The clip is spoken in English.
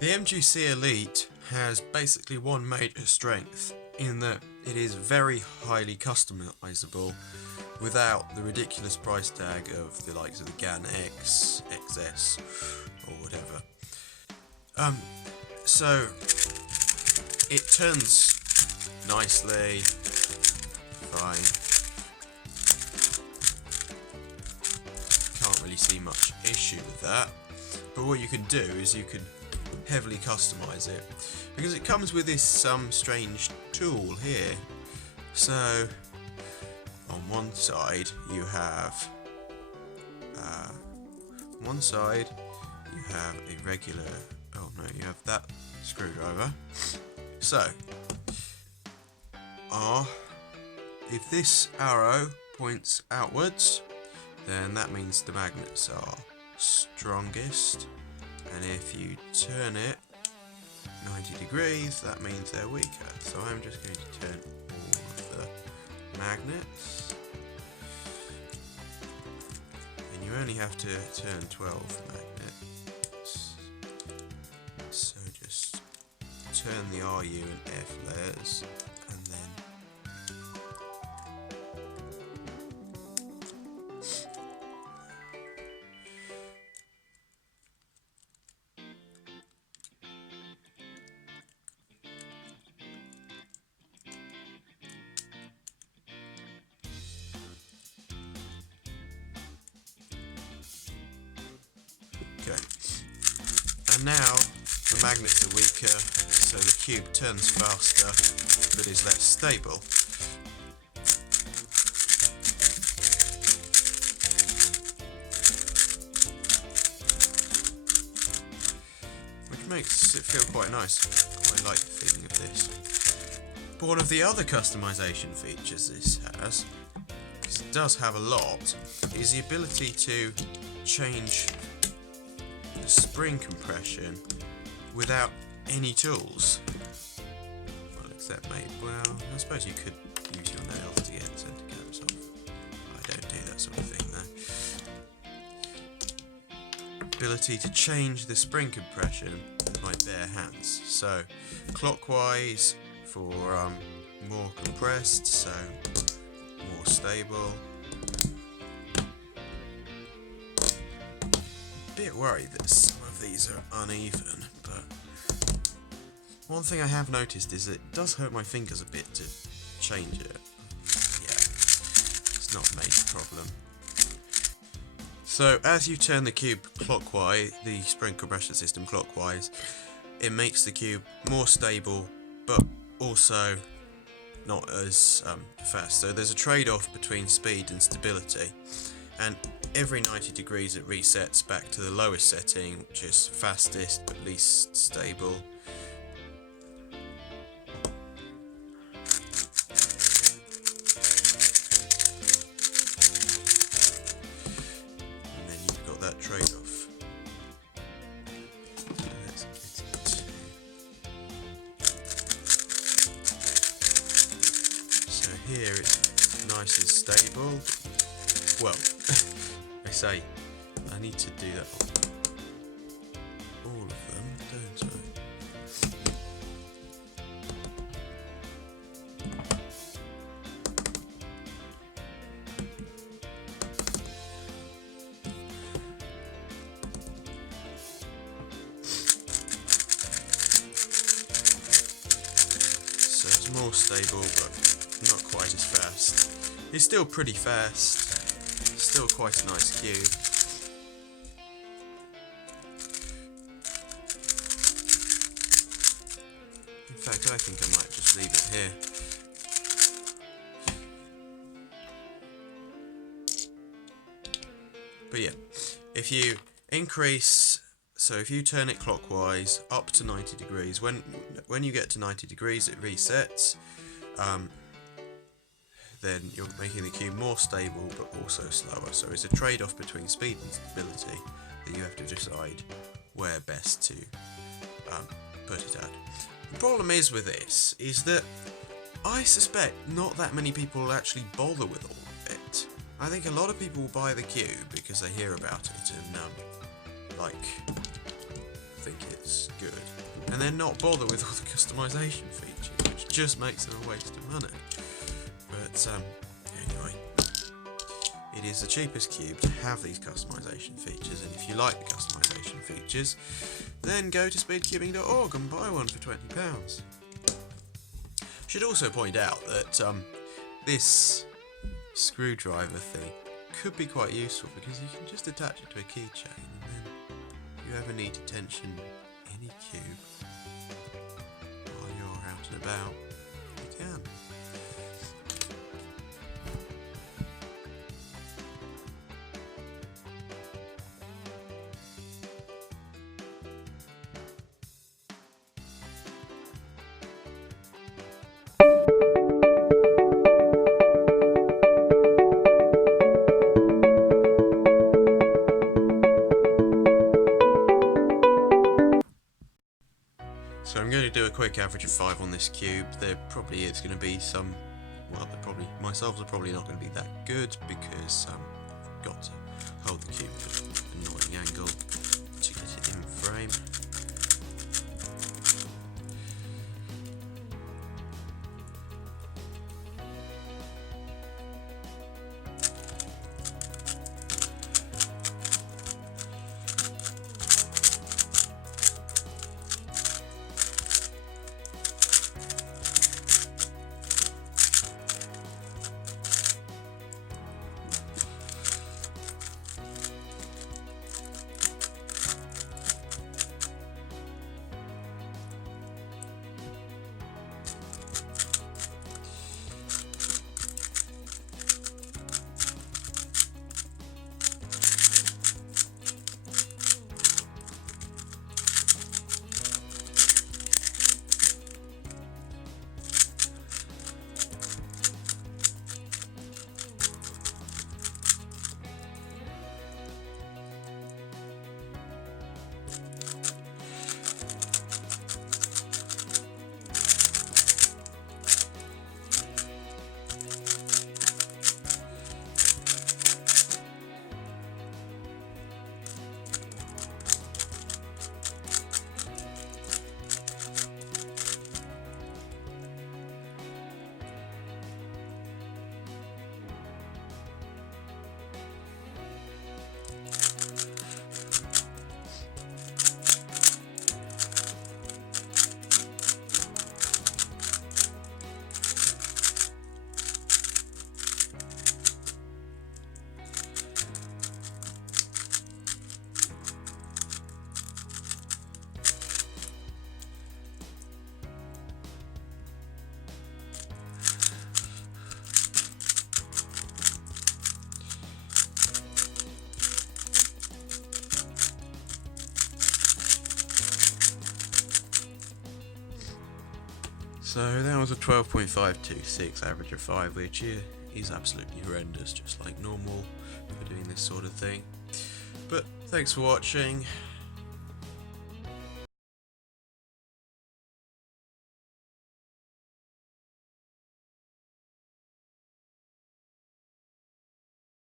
The MGC Elite has basically one major strength in that it is very highly customizable without the ridiculous price tag of the likes of the GAN X, XS or whatever. So it turns nicely, fine. Can't really see much issue with that. But what you can do is you can heavily customize it because it comes with this strange tool here. So on one side you have a regular, oh no, you have that screwdriver. So if this arrow points outwards, then that means the magnets are strongest, and if you turn it 90 degrees, that means they're weaker. So I'm just going to turn all of the magnets, and you only have to turn 12 magnets, so just turn the RU and F layers, and then okay. And now the magnets are weaker, so the cube turns faster but is less stable. Which makes it feel quite nice. Quite like the feeling of this. But one of the other customization features this has, because it does have a lot, is the ability to change the spring compression without any tools. Well, except maybe, well, I suppose you could use your nails to get center caps off. I don't do that sort of thing though. Ability to change the spring compression with my bare hands. So clockwise for more compressed, so more stable. Bit worried that some of these are uneven, but one thing I have noticed is it does hurt my fingers a bit to change it. Yeah, it's not a major problem. So as you turn the cube clockwise, the spring compression system clockwise, it makes the cube more stable but also not as fast. So there's a trade-off between speed and stability, and every 90 degrees it resets back to the lowest setting, which is fastest but least stable. And then you've got that trade-off. So let's get it to... So here it's nice and stable. Well, I say I need to do that on all of them, don't I? So it's more stable but not quite as fast. It's still pretty fast. Still quite a nice cube. In fact, I think I might just leave it here. But yeah, if you increase, so if you turn it clockwise up to 90 degrees, when you get to 90 degrees it resets. Then you're making the cube more stable but also slower. So it's a trade-off between speed and stability that you have to decide where best to put it at. The problem is with this is that I suspect not that many people actually bother with all of it. I think a lot of people will buy the cube because they hear about it and think it's good. And then not bother with all the customization features, which just makes them a waste of money. But anyway, it is the cheapest cube to have these customization features, and if you like the customization features, then go to speedcubing.org and buy one for £20. Should also point out that this screwdriver thing could be quite useful because you can just attach it to a keychain, and then if you ever need to tension any cube while you're out and about, you can. So I'm going to do a quick average of 5 on this cube. There probably is going to be some, well, my solves are probably not going to be that good because I've got to hold the cube at an annoying angle to get it in frame. So that was a 12.526 average of 5, which is absolutely horrendous, just like normal for doing this sort of thing. But thanks for watching.